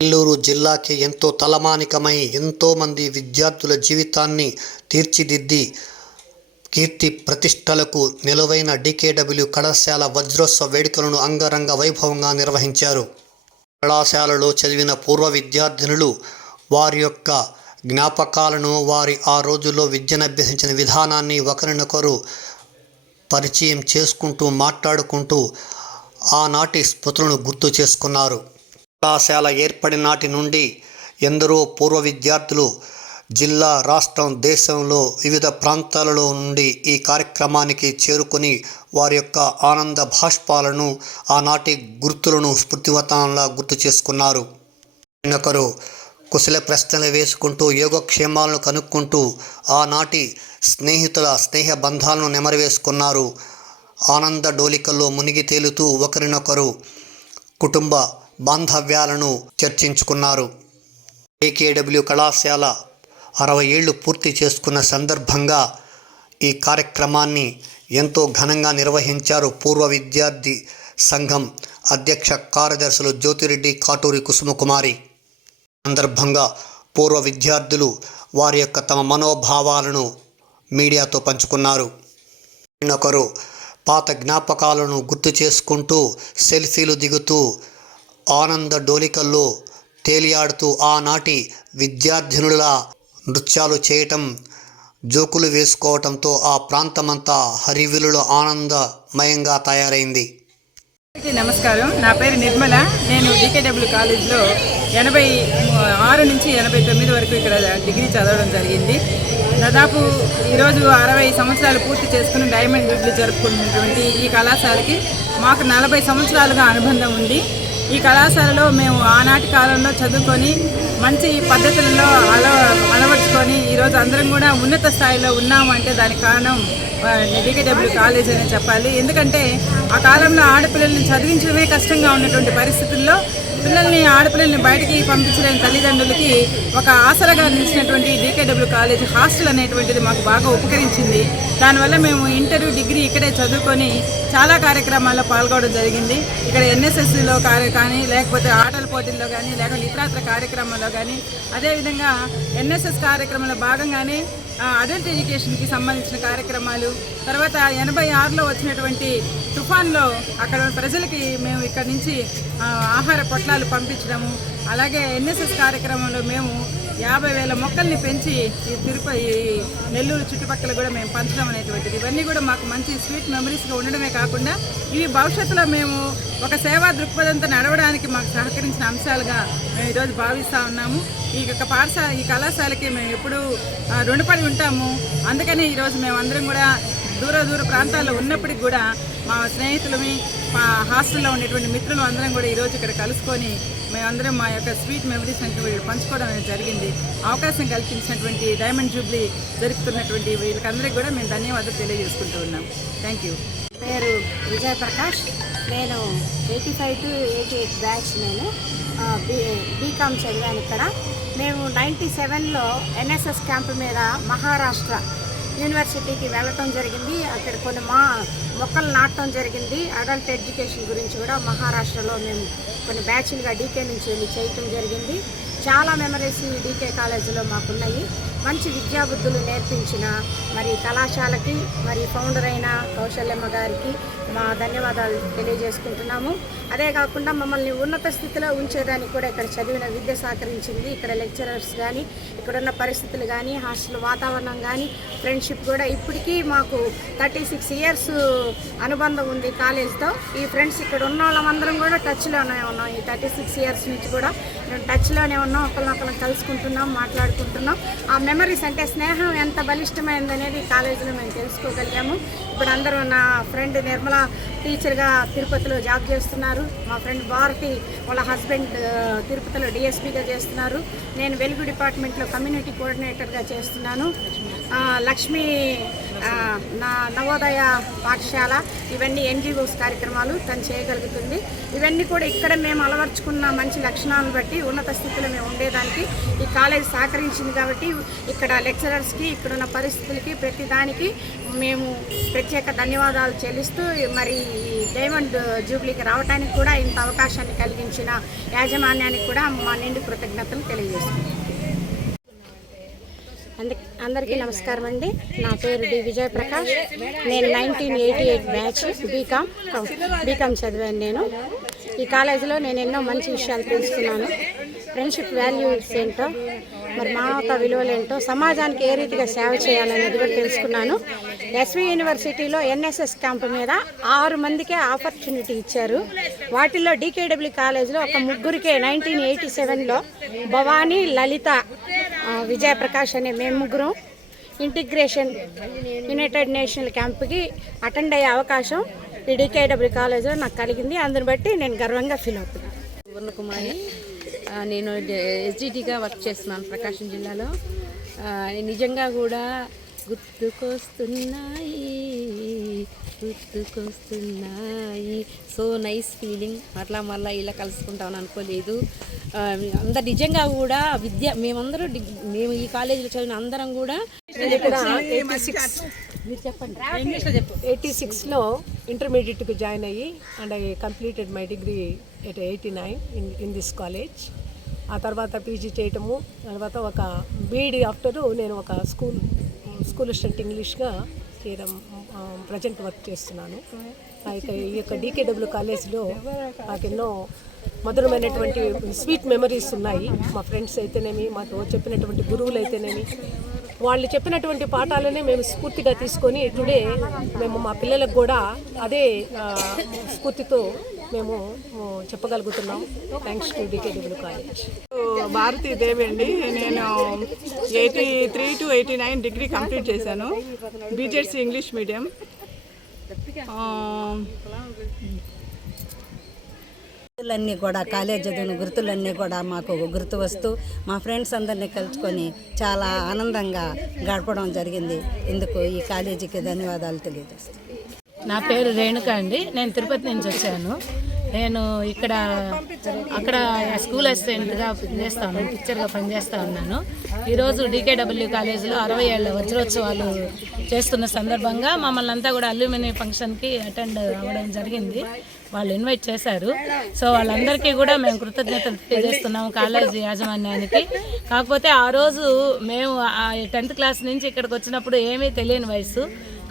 నెల్లూరు జిల్లాకి ఎంతో తలమానికమై ఎంతోమంది విద్యార్థుల జీవితాన్ని తీర్చిదిద్ది కీర్తి ప్రతిష్టలకు నిలువైన డీకేడబ్ల్యూ కళాశాల వజ్రోత్సవ వేడుకలను అంగరంగ వైభవంగా నిర్వహించారు. కళాశాలలో చదివిన పూర్వ విద్యార్థినులు వారి యొక్క జ్ఞాపకాలను, వారి ఆ రోజుల్లో విద్యనభ్యసించిన విధానాన్ని ఒకరినొకరు పరిచయం చేసుకుంటూ మాట్లాడుకుంటూ ఆనాటి స్మృతులను గుర్తు చేసుకున్నారు. కళాశాల ఏర్పడిన నాటి నుండి ఎందరో పూర్వ విద్యార్థులు జిల్లా, రాష్ట్రం, దేశంలో వివిధ ప్రాంతాలలో నుండి ఈ కార్యక్రమానికి చేరుకొని వారి యొక్క ఆనంద భాష్పాలను, ఆనాటి గుర్తులను స్మృతివతంలా గుర్తు చేసుకున్నారు. ఒకరు కుశల ప్రశ్నలు వేసుకుంటూ యోగక్షేమాలను కనుక్కుంటూ ఆనాటి స్నేహితుల స్నేహ బంధాలను నెమరవేసుకున్నారు. ఆనంద డోలికల్లో మునిగి తేలుతూ ఒకరినొకరు కుటుంబ బాంధవ్యాలను చర్చించుకున్నారు. డీకేడబ్ల్యూ కళాశాల 60 ఏళ్లు పూర్తి చేసుకున్న సందర్భంగా ఈ కార్యక్రమాన్ని ఎంతో ఘనంగా నిర్వహించారు. పూర్వ విద్యార్థి సంఘం అధ్యక్ష కార్యదర్శులు జ్యోతిరెడ్డి, కాటూరి కుసుమకుమారి. సందర్భంగా పూర్వ విద్యార్థులు వారి యొక్క తమ మనోభావాలను మీడియాతో పంచుకున్నారు. ఒకరు పాత జ్ఞాపకాలను గుర్తు చేసుకుంటూ సెల్ఫీలు దిగుతూ ఆనంద డోలికల్లో తేలియాడుతూ ఆనాటి విద్యార్థినుల నృత్యాలు చేయటం, జోకులు వేసుకోవటంతో ఆ ప్రాంతమంతా హరివిల్లులో ఆనందమయంగా తయారైంది. నమస్కారం, నా పేరు నిర్మల. నేను డీకేడబ్ల్యూ కాలేజ్లో 86 నుంచి 89 వరకు ఇక్కడ డిగ్రీ చదవడం జరిగింది. దాదాపు ఈరోజు 60 సంవత్సరాలు పూర్తి చేసుకుని డైమండ్ జూబ్లీ జరుపుకుంటున్నటువంటి ఈ కళాశాలకి మాకు 40 సంవత్సరాలుగా అనుబంధం ఉంది. ఈ కళాశాలలో మేము ఆనాటి కాలంలో చదువుకొని మంచి పద్ధతులలో అలవర్చుకొని ఈరోజు అందరం కూడా ఉన్నత స్థాయిలో ఉన్నాము అంటే దానికి కారణం డీకేడబ్ల్యూ కాలేజ్ అని చెప్పాలి. ఎందుకంటే ఆ కాలంలో ఆడపిల్లల్ని చదివించడమే కష్టంగా ఉన్నటువంటి పరిస్థితుల్లో ఆడపిల్లల్ని బయటికి పంపించలేని తల్లిదండ్రులకి ఒక ఆసరాగా నిలిచినటువంటి డీకేడబ్ల్యూ కాలేజ్ హాస్టల్ అనేటువంటిది మాకు బాగా ఉపకరించింది. దానివల్ల మేము ఇంటర్, డిగ్రీ ఇక్కడే చదువుకొని చాలా కార్యక్రమాల్లో పాల్గొనడం జరిగింది. ఇక్కడ ఎన్ఎస్ఎస్లో కానీ, లేకపోతే ఆటల పోటీల్లో కానీ, లేకపోతే ఇతరత్ర కార్యక్రమాల్లో కానీ, అదేవిధంగా ఎన్ఎస్ఎస్ కార్యక్రమంలో భాగంగానే అడల్ట్ ఎడ్యుకేషన్కి సంబంధించిన కార్యక్రమాలు, తర్వాత 86లో వచ్చినటువంటి తుఫాన్లో అక్కడ ప్రజలకి మేము ఇక్కడ నుంచి ఆహార పొట్లాలు పంపించడము, అలాగే ఎన్ఎస్ఎస్ కార్యక్రమంలో మేము 50,000 మొక్కల్ని పెంచి ఈ నెల్లూరు చుట్టుపక్కల కూడా మేము పంచడం అనేటువంటిది, ఇవన్నీ కూడా మాకు మంచి స్వీట్ మెమరీస్గా ఉండడమే కాకుండా ఇవి భవిష్యత్తులో మేము ఒక సేవా దృక్పథంతో నడవడానికి మాకు సహకరించిన అంశాలుగా మేము ఈరోజు భావిస్తూ ఉన్నాము. ఈ కళాశాలకి మేము ఎప్పుడూ రుణపడి ఉంటాము. అందుకని ఈరోజు మేము అందరం కూడా దూర ప్రాంతాల్లో ఉన్నప్పటికి కూడా మా స్నేహితులమి, మా హాస్టల్లో ఉండేటువంటి మిత్రులు అందరం కూడా ఈరోజు ఇక్కడ కలుసుకొని మేమందరం మా యొక్క స్వీట్ మెమరీస్ అంటే పంచుకోవడం అనేది జరిగింది. అవకాశం కల్పించినటువంటి డైమండ్ జూబ్లీ జరుపుతున్నటువంటి వీళ్ళకందరికీ కూడా మేము ధన్యవాదాలు తెలియజేసుకుంటూ ఉన్నాం. Thank you. పేరు విజయప్రకాష్. నేను 85 to 88 బ్యాచ్. నేను బీకామ్ చదివాను ఇక్కడ. మేము 97లో ఎన్ఎస్ఎస్ క్యాంపు మీద మహారాష్ట్ర యూనివర్సిటీకి వెళ్ళటం జరిగింది. అక్కడ కొన్ని మొక్కలు నాటడం జరిగింది. అడల్ట్ ఎడ్యుకేషన్ గురించి కూడా మహారాష్ట్రలో మేము కొన్ని బ్యాచ్లుగా డీకే నుంచి వెళ్ళి చేయటం జరిగింది. చాలా మెమరీస్ ఈ డీకే కాలేజీలో మాకున్నాయి. మంచి విద్యాబుద్ధులు నేర్పించిన మరి కళాశాలకి, మరి ఫౌండర్ అయిన కౌశల్యమ్మ గారికి మా ధన్యవాదాలు తెలియజేసుకుంటున్నాము. అదే కాకుండా మమ్మల్ని ఉన్నత స్థితిలో ఉంచేదానికి కూడా ఇక్కడ చదివిన విద్య సహకరించింది. ఇక్కడ లెక్చరర్స్ కానీ, ఇక్కడున్న పరిస్థితులు కానీ, హాస్టల్ వాతావరణం కానీ, ఫ్రెండ్షిప్ కూడా ఇప్పటికీ మాకు 36 years అనుబంధం ఉంది కాలేజ్తో. ఈ ఫ్రెండ్స్ ఇక్కడ ఉన్న వాళ్ళందరం కూడా టచ్లోనే ఉన్నాం. ఈ 36 years నుంచి కూడా మేము టచ్లోనే ఉన్నాం. ఒకరినొకరిని కలుసుకుంటున్నాం, మాట్లాడుకుంటున్నాం. ఆ మెమరీస్ అంటే స్నేహం ఎంత బలిష్టమైందనేది ఈ కాలేజీలో మేము తెలుసుకోగలిగాము. ఇప్పుడు అందరూ నా ఫ్రెండ్ నిర్మల టీచర్గా తిరుపతిలో జాబ్ చేస్తున్నారు. మా ఫ్రెండ్ భారతి వాళ్ళ హస్బెండ్ తిరుపతిలో డిఎస్పీగా చేస్తున్నారు. నేను వెలుగు డిపార్ట్మెంట్లో కమ్యూనిటీ కోఆర్డినేటర్గా చేస్తున్నాను. లక్ష్మీ నవోదయ పాఠశాల, ఇవన్నీ NGOs కార్యక్రమాలు తను చేయగలుగుతుంది. ఇవన్నీ కూడా ఇక్కడ మేము అలవర్చుకున్న మంచి లక్షణాలను బట్టి ఉన్నత స్థితిలో మేము ఉండేదానికి ఈ కాలేజ్ సహకరించింది. కాబట్టి ఇక్కడ లెక్చరర్స్కి, ఇక్కడున్న పరిస్థితులకి, ప్రతిదానికి మేము ప్రత్యేక ధన్యవాదాలు చెల్లిస్తూ మరి ఈ డైమండ్ జూబ్లీకి రావడానికి కూడా ఇంత అవకాశాన్ని కలిగించిన యాజమాన్యానికి కూడా మా నిండు కృతజ్ఞతలు తెలియజేస్తున్నాం. అందరికీ నమస్కారం అండి. నా పేరు డి విజయప్రకాష్. నేను 1988 బ్యాచ్ బీకామ్ చదివాను. నేను ఈ కాలేజీలో నేను ఎన్నో మంచి విషయాలు తెలుసుకున్నాను. ఫ్రెండ్షిప్ వాల్యూస్ ఏంటో, మరి మానవతా విలువలు ఏంటో, సమాజానికి ఏ రీతిగా సేవ చేయాలనేది కూడా తెలుసుకున్నాను. ఎస్వి యూనివర్సిటీలో NSS క్యాంప్ మీద 6 మందికే ఆపర్చునిటీ ఇచ్చారు. వాటిల్లో DKW కాలేజీలో ఒక ముగ్గురికే 1987లో భవానీ, లలిత, విజయప్రకాష్ అనే మేము ముగ్గురం ఇంటిగ్రేషన్ యునైటెడ్ నేషనల్ క్యాంప్కి అటెండ్ అయ్యే అవకాశం ఈ DKW కాలేజీలో నాకు కలిగింది. అందుని బట్టి నేను గర్వంగా ఫీల్ అవుతున్నాను. పూర్ణకుమారి, నేను SGTగా వర్క్ చేస్తున్నాను ప్రకాశం జిల్లాలో. నిజంగా కూడా గుర్తుకొస్తున్నాయి సో నైస్ ఫీలింగ్. మళ్ళీ ఇలా కలుసుకుంటామని అనుకోలేదు. అందరు నిజంగా కూడా మేము ఈ కాలేజీలో చదివిన అందరం కూడా 86లో ఇంటర్మీడియట్కి జాయిన్ అయ్యి and I completed my degree at 89 in this college. ఆ తర్వాత PG చేయటము, తర్వాత ఒక BEd ఆఫ్టరు నేను ఒక స్కూల్ అసిస్టెంట్ ఇంగ్లీష్గా ప్రజెంట్ వర్క్ చేస్తున్నాను. ఈ యొక్క DKW కాలేజ్లో నాకు ఎన్నో మధురమైనటువంటి స్వీట్ మెమరీస్ ఉన్నాయి. మా ఫ్రెండ్స్ అయితేనేమి, మాతో చెప్పినటువంటి గురువులు అయితేనేమి, వాళ్ళు చెప్పినటువంటి పాఠాలనే మేము స్ఫూర్తిగా తీసుకొని టుడే మేము మా పిల్లలకు కూడా అదే స్ఫూర్తితో మేము చెప్పగలుగుతున్నాం. Thanks to DKW college. Bharati Devi అండి. నేను 83 to 89 డిగ్రీ కంప్లీట్ చేశాను. BJC English medium. గుర్తులన్నీ కూడా కాలేజ్ చదివిన గుర్తులన్నీ కూడా మాకు గుర్తు వస్తూ మా ఫ్రెండ్స్ అందరినీ కలుసుకొని చాలా ఆనందంగా గడపడం జరిగింది. ఇందుకు ఈ కాలేజీకి ధన్యవాదాలు తెలియజేస్తాను. నా పేరు రేణుక అండి. నేను తిరుపతి నుంచి వచ్చాను. నేను అక్కడ స్కూల్ అసిస్టెంట్గా పనిచేస్తాను, టీచర్గా పనిచేస్తూ ఉన్నాను. ఈరోజు DKW కాలేజీలో 60 ఏళ్ల వజ్రోత్సవాలు చేస్తున్న సందర్భంగా మమ్మల్ని అంతా కూడా అల్యూమినీ ఫంక్షన్కి అటెండ్ అవ్వడం జరిగింది. వాళ్ళు ఇన్వైట్ చేశారు. సో వాళ్ళందరికీ కూడా మేము కృతజ్ఞతలు తెలియజేస్తున్నాము కాలేజీ యాజమాన్యానికి. కాకపోతే ఆ రోజు మేము 10th క్లాస్ నుంచి ఇక్కడికి వచ్చినప్పుడు ఏమీ తెలియని వయసు.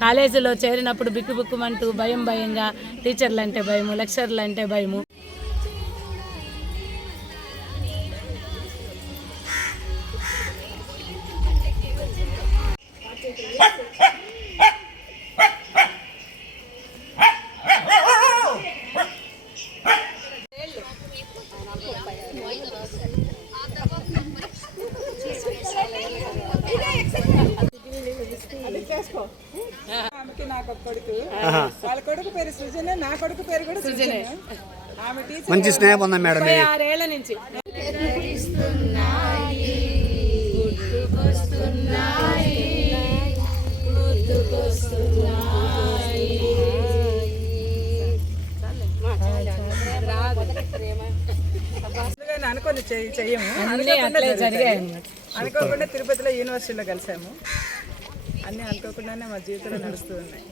కాలేజీలో చేరినప్పుడు బిక్కుబిక్కుమంటూ భయంగా, టీచర్లు అంటే భయము, లెక్చర్లు అంటే భయము. ఆమెకి నాకు ఒక కొడుకు, వాళ్ళ కొడుకు పేరు సృజనే, నా కొడుకు పేరు కూడా సృజనే. ఆమె టీచర్. మంచి స్నేహం ఉందా మేడం? 6 ఏళ్ల నుంచి. అనుకోని చెయ్యము, అనుకోకుండా తిరుపతిలో యూనివర్సిటీలో కలిసాము. అన్నీ అనుకోకుండానే మా జీవితంలో నడుస్తూ ఉన్నాయి.